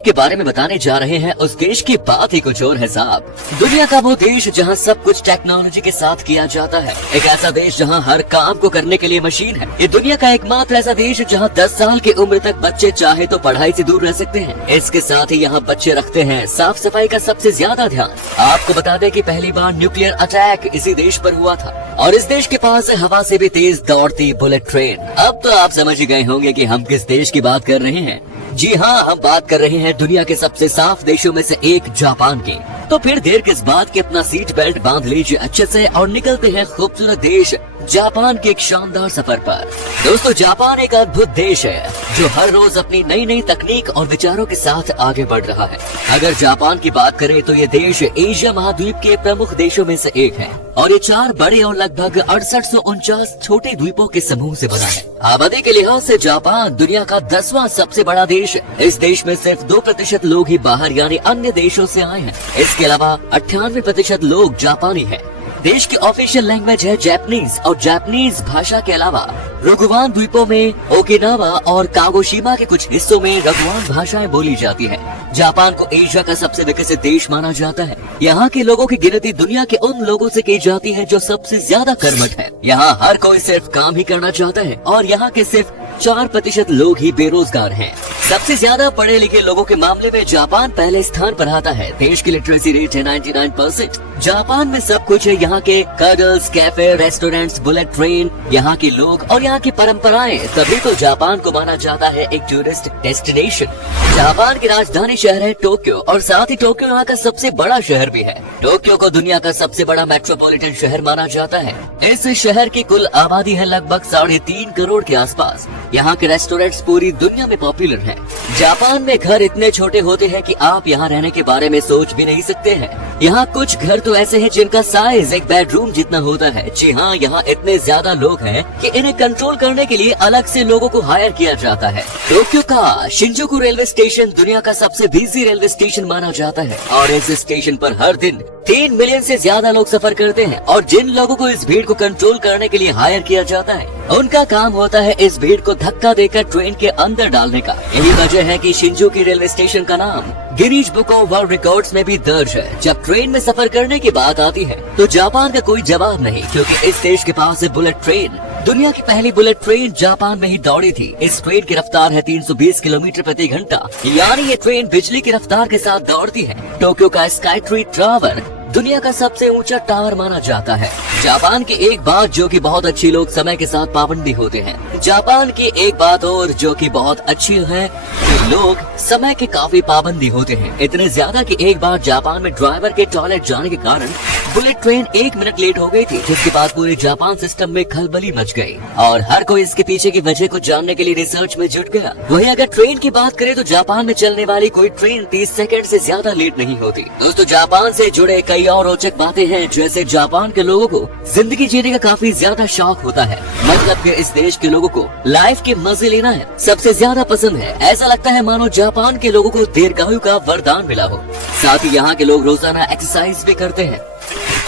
के बारे में बताने जा रहे हैं। उस देश की बात ही कुछ और है साहब। दुनिया का वो देश जहां सब कुछ टेक्नोलॉजी के साथ किया जाता है। एक ऐसा देश जहां हर काम को करने के लिए मशीन है। ये दुनिया का एकमात्र ऐसा देश है जहां 10 साल की उम्र तक बच्चे चाहे तो पढ़ाई से दूर रह सकते हैं। इसके साथ ही यहाँ बच्चे रखते हैं साफ सफाई का सबसे ज्यादा ध्यान। आपको बता दें कि पहली बार न्यूक्लियर अटैक इसी देश पर हुआ था और इस देश के पास हवा से भी तेज दौड़ती बुलेट ट्रेन। अब तो आप समझ ही गए होंगे कि हम किस देश की बात कर रहे हैं। जी हाँ, हम बात कर रहे हैं दुनिया के सबसे साफ देशों में से एक जापान के। तो फिर देर किस बात की, अपना सीट बेल्ट बांध लीजिए अच्छे से और निकलते हैं खूबसूरत देश जापान के एक शानदार सफर पर। दोस्तों, जापान एक अद्भुत देश है जो हर रोज अपनी नई नई तकनीक और विचारों के साथ आगे बढ़ रहा है। अगर जापान की बात करें तो ये देश एशिया महाद्वीप के प्रमुख देशों में से एक है और ये 4 बड़े और लगभग 6849 छोटे द्वीपों के समूह से बना है। आबादी के लिहाज से जापान दुनिया का 10वां सबसे बड़ा देश है। इस देश में सिर्फ 2% लोग ही बाहर यानी अन्य देशों से आए हैं। इसके अलावा 98% लोग जापानी हैं। देश की ऑफिशियल लैंग्वेज है जापानीज और जापानीज भाषा के अलावा रोकुवान द्वीपों में ओकिनावा और कागोशिमा के कुछ हिस्सों में रोकुवान भाषाएं बोली जाती है। जापान को एशिया का सबसे विकसित देश माना जाता है। यहाँ के लोगों की गिनती दुनिया के उन लोगों से की जाती है जो सबसे ज्यादा कर्मठ है। यहाँ हर कोई सिर्फ काम ही करना चाहता है और यहाँ के सिर्फ 4% लोग ही बेरोजगार हैं। सबसे ज्यादा पढ़े लिखे लोगों के मामले में जापान पहले स्थान पर आता है। देश की लिटरेसी रेट है 99%। जापान में सब कुछ है। यहाँ के कर्डल्स, कैफे, रेस्टोरेंट्स, बुलेट ट्रेन, यहाँ के लोग और यहाँ की परंपराएं, तभी तो जापान को माना जाता है एक टूरिस्ट डेस्टिनेशन। जापान की राजधानी शहर है टोक्यो और साथ ही टोक्यो यहाँ का सबसे बड़ा शहर भी है। टोक्यो को दुनिया का सबसे बड़ा मेट्रोपॉलिटन शहर माना जाता है। इस शहर की कुल आबादी है लगभग 3.5 करोड़ के आसपास। यहाँ के रेस्टोरेंट्स पूरी दुनिया में पॉपुलर हैं। जापान में घर इतने छोटे होते हैं कि आप यहाँ रहने के बारे में सोच भी नहीं सकते हैं। यहाँ कुछ घर तो ऐसे हैं जिनका साइज एक बेडरूम जितना होता है। जी हाँ, यहाँ इतने ज्यादा लोग हैं कि इन्हें कंट्रोल करने के लिए अलग से लोगों को हायर किया जाता है। टोक्यो का शिंजुकु रेलवे स्टेशन दुनिया का सबसे बिजी रेलवे स्टेशन माना जाता है और इस स्टेशन पर हर दिन 3 मिलियन से ज्यादा लोग सफर करते हैं और जिन लोगों को इस भीड़ को कंट्रोल करने के लिए हायर किया जाता है, उनका काम होता है इस भीड़ को धक्का देकर ट्रेन के अंदर डालने का। यही वजह है कि शिंजुकु रेलवे स्टेशन का नाम Guinness book of world records में भी दर्ज है। जब ट्रेन में सफर करने की बात आती है तो जापान का कोई जवाब नहीं, क्योंकि इस देश के पास है बुलेट ट्रेन। दुनिया की पहली बुलेट ट्रेन जापान में ही दौड़ी थी। इस ट्रेन की रफ्तार है 320 किलोमीटर प्रति घंटा, यानी ये ट्रेन बिजली की रफ्तार के साथ दौड़ती है। टोक्यो का स्काई ट्री टावर दुनिया का सबसे ऊंचा टावर माना जाता है। जापान की एक बात जो कि बहुत अच्छी, लोग समय के साथ पाबंदी होते हैं। जापान की एक बात और जो कि बहुत अच्छी है कि लोग समय के काफी पाबंदी होते हैं। इतने ज्यादा कि एक बार जापान में ड्राइवर के टॉयलेट जाने के कारण बुलेट ट्रेन 1 मिनट लेट हो गई थी, जिसके बाद पूरे जापान सिस्टम में खलबली मच गई और हर कोई इसके पीछे की वजह को जानने के लिए रिसर्च में जुट गया। वहीं अगर ट्रेन की बात करें तो जापान में चलने वाली कोई ट्रेन 30 सेकंड से ज्यादा लेट नहीं होती। दोस्तों, जापान से जुड़े कई और रोचक बातें हैं, जैसे जापान के लोगों को जिंदगी जीने का काफी ज्यादा शौक होता है। मतलब कि इस देश के लोगों को लाइफ के मजे लेना है सबसे ज्यादा पसंद है। ऐसा लगता है मानो जापान के लोगों को दीर्घायु का वरदान मिला हो। साथ ही यहाँ के लोग रोजाना एक्सरसाइज भी करते हैं,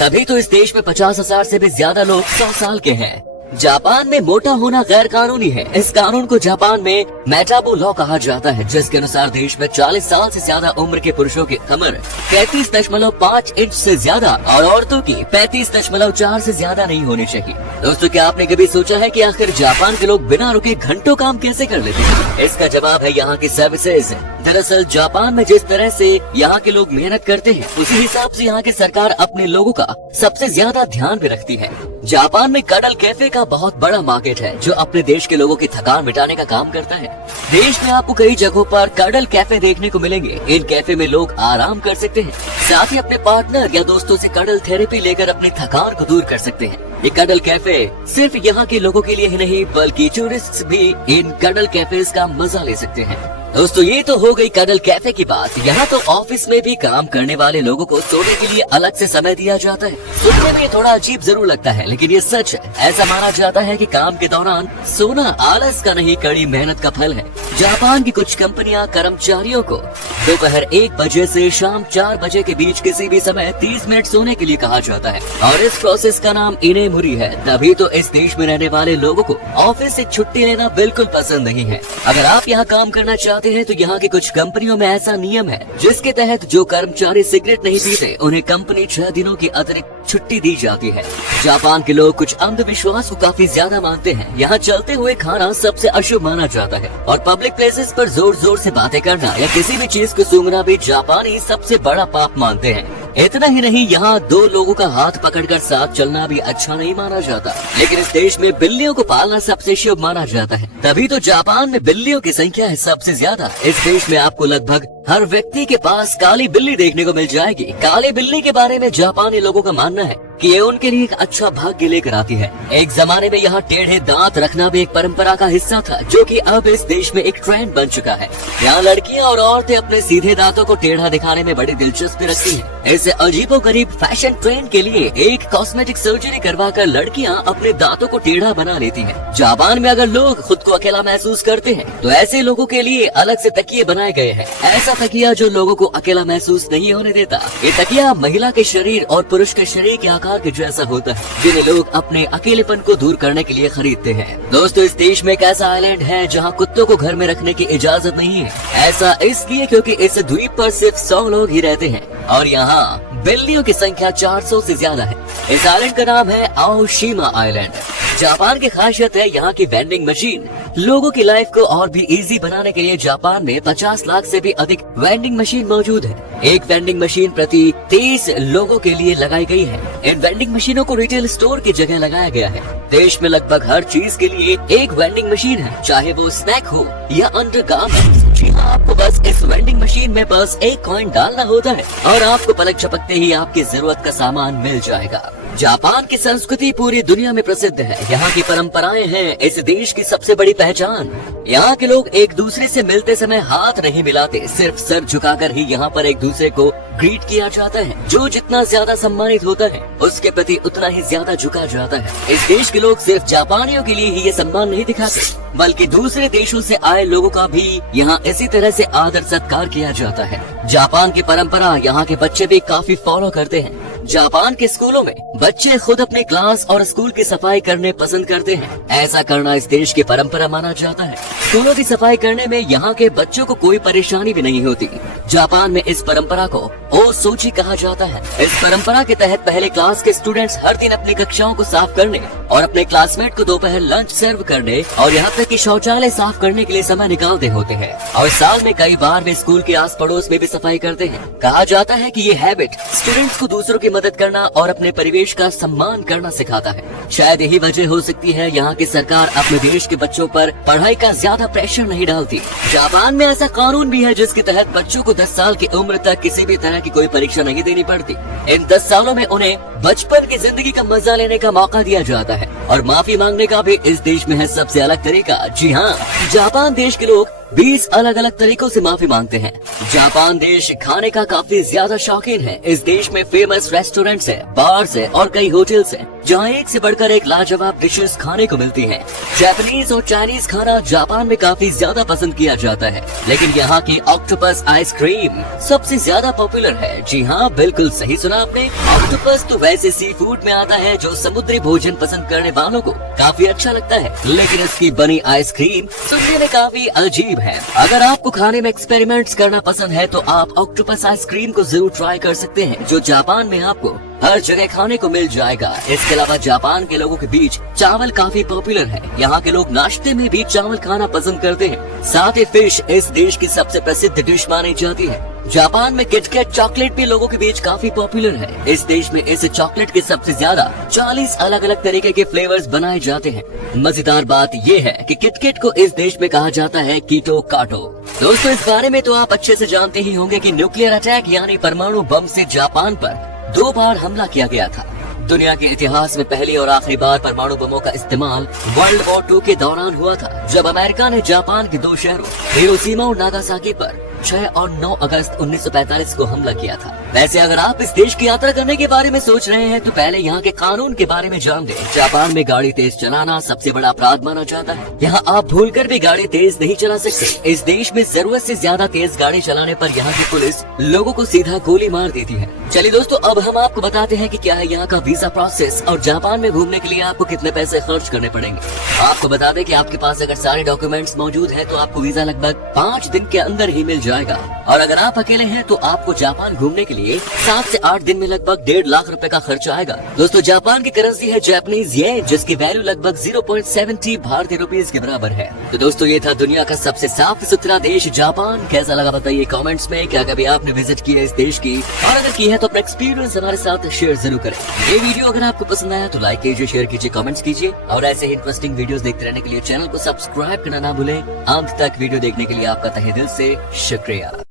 तभी तो इस देश में 50,000 से भी ज्यादा लोग 100 साल के हैं। जापान में मोटा होना गैर कानूनी है। इस कानून को जापान में मेटाबो लॉ कहा जाता है, जिसके अनुसार देश में 40 साल से ज्यादा उम्र के पुरुषों की कमर 35.5 इंच से ज्यादा और औरतों की 35.4 से ज्यादा नहीं होनी चाहिए। दोस्तों, क्या आपने कभी सोचा है कि आखिर जापान के लोग बिना रुके घंटों काम कैसे कर लेते हैं? इसका जवाब है यहाँ की सर्विसेज। दरअसल जापान में जिस तरह से यहाँ के लोग मेहनत करते हैं, उसी हिसाब से यहाँ की सरकार अपने लोगों का सबसे ज्यादा ध्यान भी रखती है। जापान में कडल कैफे का बहुत बड़ा मार्केट है जो अपने देश के लोगों की थकान मिटाने का काम करता है। देश में आपको कई जगहों पर कडल कैफे देखने को मिलेंगे। इन कैफे में लोग आराम कर सकते हैं, साथ ही अपने पार्टनर या दोस्तों से कडल थेरेपी लेकर अपनी थकान को दूर कर सकते हैं। ये कडल कैफे सिर्फ यहाँ के लोगों के लिए ही नहीं, बल्कि टूरिस्ट भी इन कडल कैफेज का मजा ले सकते हैं। दोस्तों, ये तो हो गई कडल कैफे की बात। यहाँ तो ऑफिस में भी काम करने वाले लोगों को सोने के लिए अलग से समय दिया जाता है। सुनने में थोड़ा अजीब जरूर लगता है, लेकिन ये सच है। ऐसा माना जाता है कि काम के दौरान सोना आलस का नहीं, कड़ी मेहनत का फल है। जापान की कुछ कंपनियां कर्मचारियों को दोपहर 1 बजे से शाम 4 बजे के बीच किसी भी समय 30 मिनट सोने के लिए कहा जाता है और इस प्रोसेस का नाम इनेमुरी है। तभी तो इस देश में रहने वाले लोगों को ऑफिस से छुट्टी लेना बिल्कुल पसंद नहीं है। अगर आप यहाँ काम करना चाहते जाते हैं तो यहाँ की कुछ कंपनियों में ऐसा नियम है जिसके तहत जो कर्मचारी सिगरेट नहीं पीते उन्हें कंपनी 6 दिनों की अतिरिक्त छुट्टी दी जाती है। जापान के लोग कुछ अंधविश्वास को काफी ज्यादा मानते हैं। यहाँ चलते हुए खाना सबसे अशुभ माना जाता है और पब्लिक प्लेसेस पर जोर जोर से बातें करना या किसी भी चीज को सूंघना भी जापानी सबसे बड़ा पाप मानते हैं। इतना ही नहीं, यहाँ 2 लोगों का हाथ पकड़कर साथ चलना भी अच्छा नहीं माना जाता। लेकिन इस देश में बिल्लियों को पालना सबसे शुभ माना जाता है, तभी तो जापान में बिल्लियों की संख्या है सबसे ज्यादा। इस देश में आपको लगभग हर व्यक्ति के पास काली बिल्ली देखने को मिल जाएगी। काली बिल्ली के बारे में जापानी लोगों का मानना है कि ये उनके लिए एक अच्छा भाग्य लेकर आती है। एक जमाने में यहाँ टेढ़े दांत रखना भी एक परंपरा का हिस्सा था, जो कि अब इस देश में एक ट्रेंड बन चुका है। यहाँ लड़कियाँ और औरतें अपने सीधे दांतों को टेढ़ा दिखाने में बड़ी दिलचस्पी रखती हैं। ऐसे अजीबोगरीब फैशन ट्रेंड के लिए एक कॉस्मेटिक सर्जरी करवाकर लड़कियाँ अपने दांतों को टेढ़ा बना लेती हैं। जापान में अगर लोग खुद को अकेला महसूस करते हैं तो ऐसे लोगों के लिए अलग से तकिए बनाए गए हैं। ऐसा तकिया जो लोगों को अकेला महसूस नहीं होने देता। ये तकिया महिला के शरीर और पुरुष के शरीर के आकार के जैसा होता है, जिन्हें लोग अपने अकेलेपन को दूर करने के लिए खरीदते हैं। दोस्तों, इस देश में एक ऐसा आइलैंड है जहाँ कुत्तों को घर में रखने की इजाजत नहीं है। ऐसा इसलिए क्योंकि इस द्वीप पर सिर्फ 100 लोग ही रहते हैं और यहाँ बिल्लियों की संख्या 400 से ज्यादा है। इस आइलैंड का नाम है आओशिमा आइलैंड। जापान की खासियत है यहाँ की वेंडिंग मशीन। लोगों की लाइफ को और भी इजी बनाने के लिए जापान में 50 लाख से भी अधिक वेंडिंग मशीन मौजूद है। एक वेंडिंग मशीन प्रति 30 लोगों के लिए लगाई गई है। इन वेंडिंग मशीनों को रिटेल स्टोर की जगह लगाया गया है। देश में लगभग हर चीज के लिए एक वेंडिंग मशीन है, चाहे वो स्नैक हो या अंडरगारमेंट्स। जी हाँ, आपको बस इस वेंडिंग मशीन में बस एक कॉइन डालना होता है और आपको पलक झपकते ही आपकी जरूरत का सामान मिल जाएगा। जापान की संस्कृति पूरी दुनिया में प्रसिद्ध है। यहाँ की परंपराएं हैं इस देश की सबसे बड़ी पहचान। यहाँ के लोग एक दूसरे से मिलते समय हाथ नहीं मिलाते, सिर्फ सर झुकाकर ही यहाँ पर एक दूसरे को ग्रीट किया जाता है। जो जितना ज्यादा सम्मानित होता है उसके प्रति उतना ही ज्यादा झुका जाता है। इस देश के लोग सिर्फ जापानियों के लिए ही ये सम्मान नहीं दिखाते, बल्कि दूसरे देशों से आए लोगों का भी यहाँ इसी तरह से आदर सत्कार किया जाता है। जापान की परंपरा यहाँ के बच्चे भी काफी फॉलो करते हैं। जापान के स्कूलों में बच्चे खुद अपने क्लास और स्कूल की सफाई करने पसंद करते हैं। ऐसा करना इस देश की परंपरा माना जाता है। स्कूलों की सफाई करने में यहाँ के बच्चों को कोई परेशानी भी नहीं होती। जापान में इस परंपरा को ओसोची कहा जाता है। इस परंपरा के तहत पहले क्लास के स्टूडेंट्स हर दिन अपनी कक्षाओं को साफ करने और अपने क्लासमेट को दोपहर लंच सर्व करने और यहाँ तक कि शौचालय साफ करने के लिए समय निकालते होते हैं। और साल में कई बार वे स्कूल के आस पड़ोस में भी सफाई करते हैं। कहा जाता है कि ये हैबिट स्टूडेंट्स को दूसरों की मदद करना और अपने परिवेश का सम्मान करना सिखाता है। शायद यही वजह हो सकती है यहाँ की सरकार अपने देश के बच्चों पर पढ़ाई का ज्यादा प्रेशर नहीं डालती। जापान में ऐसा कानून भी है जिसके तहत बच्चों को 10 साल की उम्र तक किसी भी तरह की कोई परीक्षा नहीं देनी पड़ती। इन 10 सालों में उन्हें बचपन की जिंदगी का मजा लेने का मौका दिया जाता है और माफी मांगने का भी इस देश में है सबसे अलग तरीका। जी हाँ, जापान देश के लोग 20 अलग अलग तरीकों से माफी मांगते हैं। जापान देश खाने का काफी ज्यादा शौकीन है। इस देश में फेमस रेस्टोरेंट्स है, बार्स है और कई होटल्स हैं, जहां एक से बढ़कर एक लाजवाब डिशेस खाने को मिलती हैं। जापानीज और चाइनीज खाना जापान में काफी ज्यादा पसंद किया जाता है, लेकिन यहाँ की ऑक्टोपस आइसक्रीम सबसे ज्यादा पॉपुलर है। जी हाँ, बिल्कुल सही सुना आपने। ऑक्टोपस तो वैसे सी फूड में आता है जो समुद्री भोजन पसंद करने वालों को काफी अच्छा लगता है, लेकिन इसकी बनी आइसक्रीम सुनने में काफी अजीब है। अगर आपको खाने में एक्सपेरिमेंट्स करना पसंद है तो आप ऑक्टोपस आइसक्रीम को जरूर ट्राई कर सकते हैं, जो जापान में आपको हर जगह खाने को मिल जाएगा। इसके अलावा जापान के लोगों के बीच चावल काफी पॉपुलर है। यहाँ के लोग नाश्ते में भी चावल खाना पसंद करते हैं। साथ ही फिश इस देश की सबसे प्रसिद्ध डिश मानी जाती है। जापान में किटकैट चॉकलेट भी लोगों के बीच काफी पॉपुलर है। इस देश में इस चॉकलेट के सबसे ज्यादा 40 अलग अलग तरीके के फ्लेवर्स बनाए जाते हैं। मजेदार बात ये है कि किटकैट को इस देश में कहा जाता है कीटो काटो। दोस्तों, इस बारे में तो आप अच्छे से जानते ही होंगे कि न्यूक्लियर अटैक यानी परमाणु बम से जापान पर 2 बार हमला किया गया था। दुनिया के इतिहास में पहली और आखिरी बार परमाणु बमों का इस्तेमाल वर्ल्ड वॉर 2 के दौरान हुआ था, जब अमेरिका ने जापान के 2 शहरों हिरोशिमा और नागासाकी पर 6 और 9 अगस्त 1945 को हमला किया था। वैसे अगर आप इस देश की यात्रा करने के बारे में सोच रहे हैं तो पहले यहाँ के कानून के बारे में जान दें। जापान में गाड़ी तेज चलाना सबसे बड़ा अपराध माना जाता है। यहाँ आप भूलकर भी गाड़ी तेज नहीं चला सकते। इस देश में जरूरत से ज्यादा तेज गाड़ी चलाने पर यहाँ की पुलिस लोगों को सीधा गोली मार देती है। चलिए दोस्तों, अब हम आपको बताते हैं कि क्या है यहाँ का वीजा प्रोसेस और जापान में घूमने के लिए आपको कितने पैसे खर्च करने पड़ेंगे। आपको बता दें कि आपके पास अगर सारे डॉक्यूमेंट्स मौजूद हैं तो आपको वीजा लगभग 5 दिन के अंदर ही मिल जाएगा। और अगर आप अकेले हैं तो आपको जापान घूमने के लिए 7 से 8 दिन में लगभग 1.5 लाख रुपए का खर्चा आएगा। दोस्तों, जापान की करेंसी है जापानीज येन, जिसकी वैल्यू लगभग 0.70 भारतीय रुपीज के बराबर है। तो दोस्तों, ये था दुनिया का सबसे साफ सुथरा देश जापान। कैसा लगा बताइए कमेंट्स में। क्या कभी आपने विजिट किया इस देश की, और अगर की है तो अपना एक्सपीरियंस हमारे साथ शेयर जरूर करें। ये वीडियो अगर आपको पसंद आया तो लाइक कीजिए, शेयर कीजिए, कमेंट्स कीजिए और ऐसे ही इंटरेस्टिंग वीडियोस देखते रहने के लिए चैनल को सब्सक्राइब करना ना भूलें। अंत तक वीडियो देखने के लिए आपका तहे दिल से शुक्रिया।